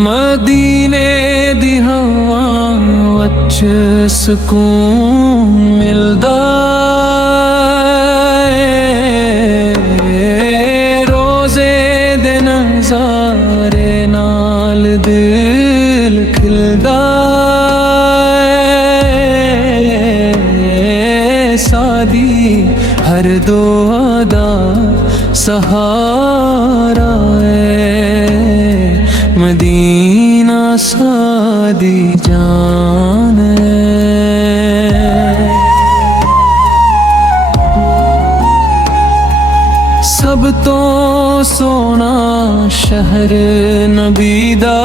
मदीने दी हवा वच सुकून मिलदा रोज़े दे नज़ारे नाल दिल खिलदा सादी हर दुआ दा सहारा मदीना सादी जान सब तो सोना शहर नबी दा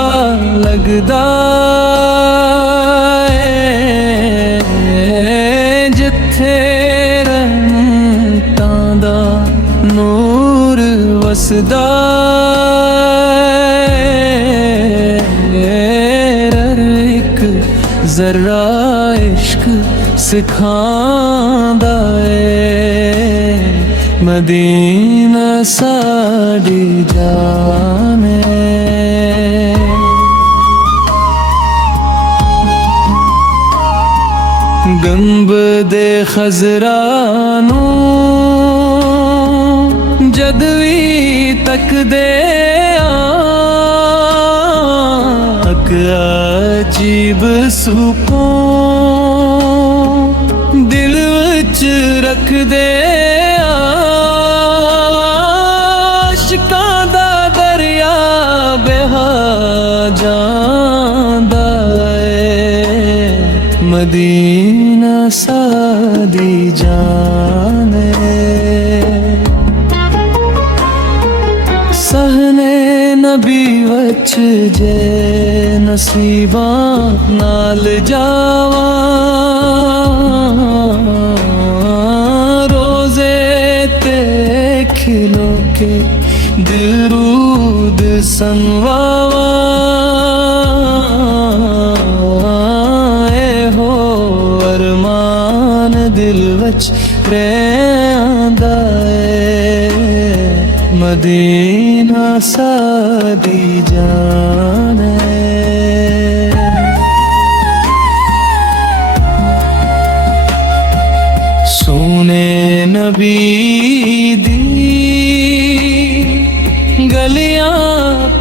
लगदा जिथे रहमतां दा नूर वसदा जरा इश्क सिखांदा मदीना साडी जान गंबदे खजरानू जद वी तकदे अजीब सुकून दिल विच रख दे आशिकां दा दरिया बहा जांदा मदीना सादी जान सहने नबी वच जे नसीबां नाल जावा रोज़े ते खिलो के दरूद संवावा हो अरमान दिल वच रहंदा मदीना सादी जान सोने नबी दी गलियां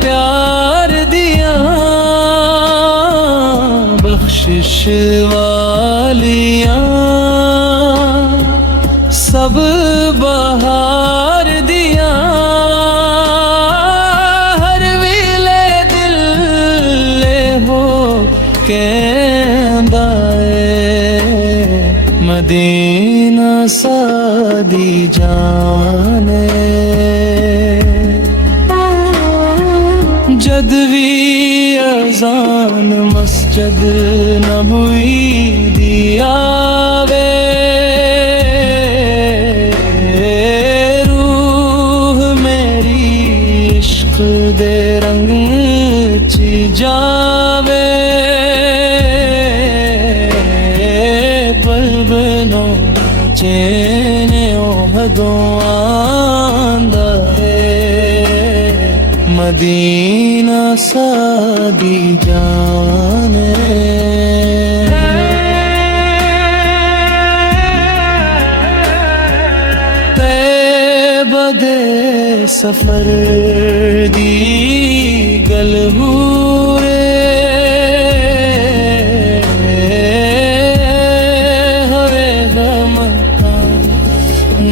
प्यार दिया बख्शिश वालियां सब बहार दिया हर विले दिल हो कहंदा मदीना सादी जान जद भी अज़ान मस्जिद नबवी दी आवे रूह मेरी इश्क दे रंग च जावे बनो चैने हदों आंदा मदीना सादी जान तैबा दे सफर दी गल हूरे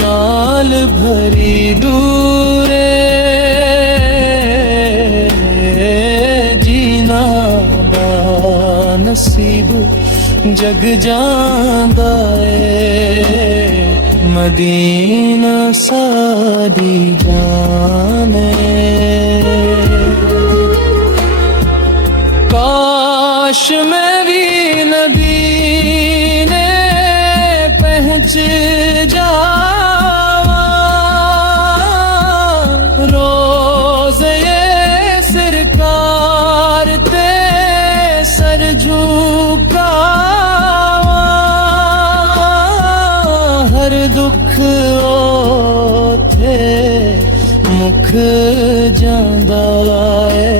नाल भरी दूरे जीना दा नसीब जग जांदा मदीना सादी जान काश मैं भी नबी ने पहुँच जा हर दुख ओथे मुख जांदा है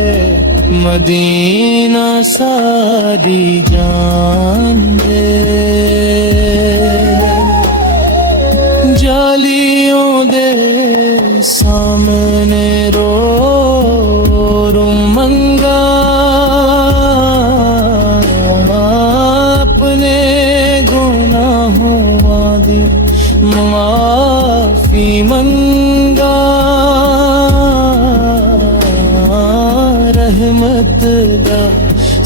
मदीना सारी जान दे जालियों दे सामने रो मंगा अपने गुनाहों दी माफी मंगा रहमत दा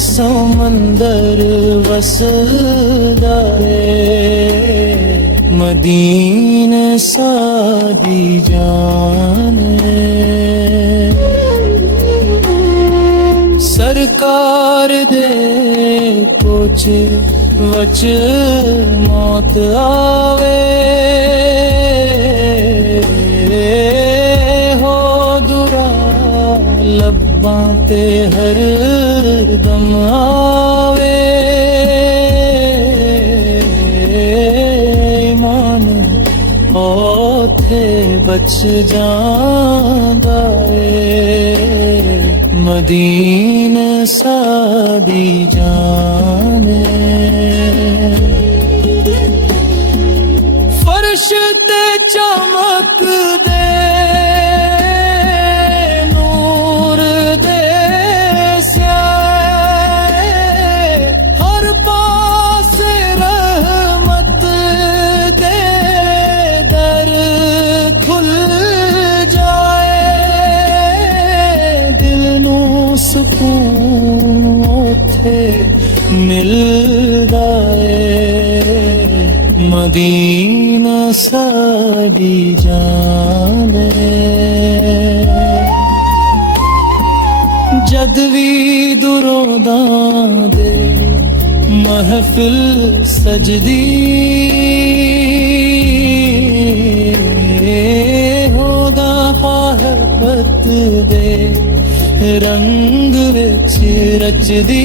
समंदर वसदा है मदीने सादी जान सरकार दे पोछे वच मौत आवे हो दुरा लब्बां ते हर दम आवे ईमान ओथे बच जांदा है मदीना सादी जान फर्श ते चमक दे नूर दे स्याए हर पास रहमत दे दर खुल सुकून ओथे मिलदा है मदीना साडी जान जद भी दुरों दे महफिल सजदी होदा मोहब्बत दे रंग विच रचदी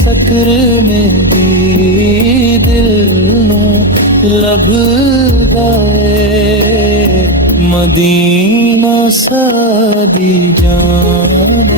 सकर में दी दिल नूं लभदा है मदीना सादी जान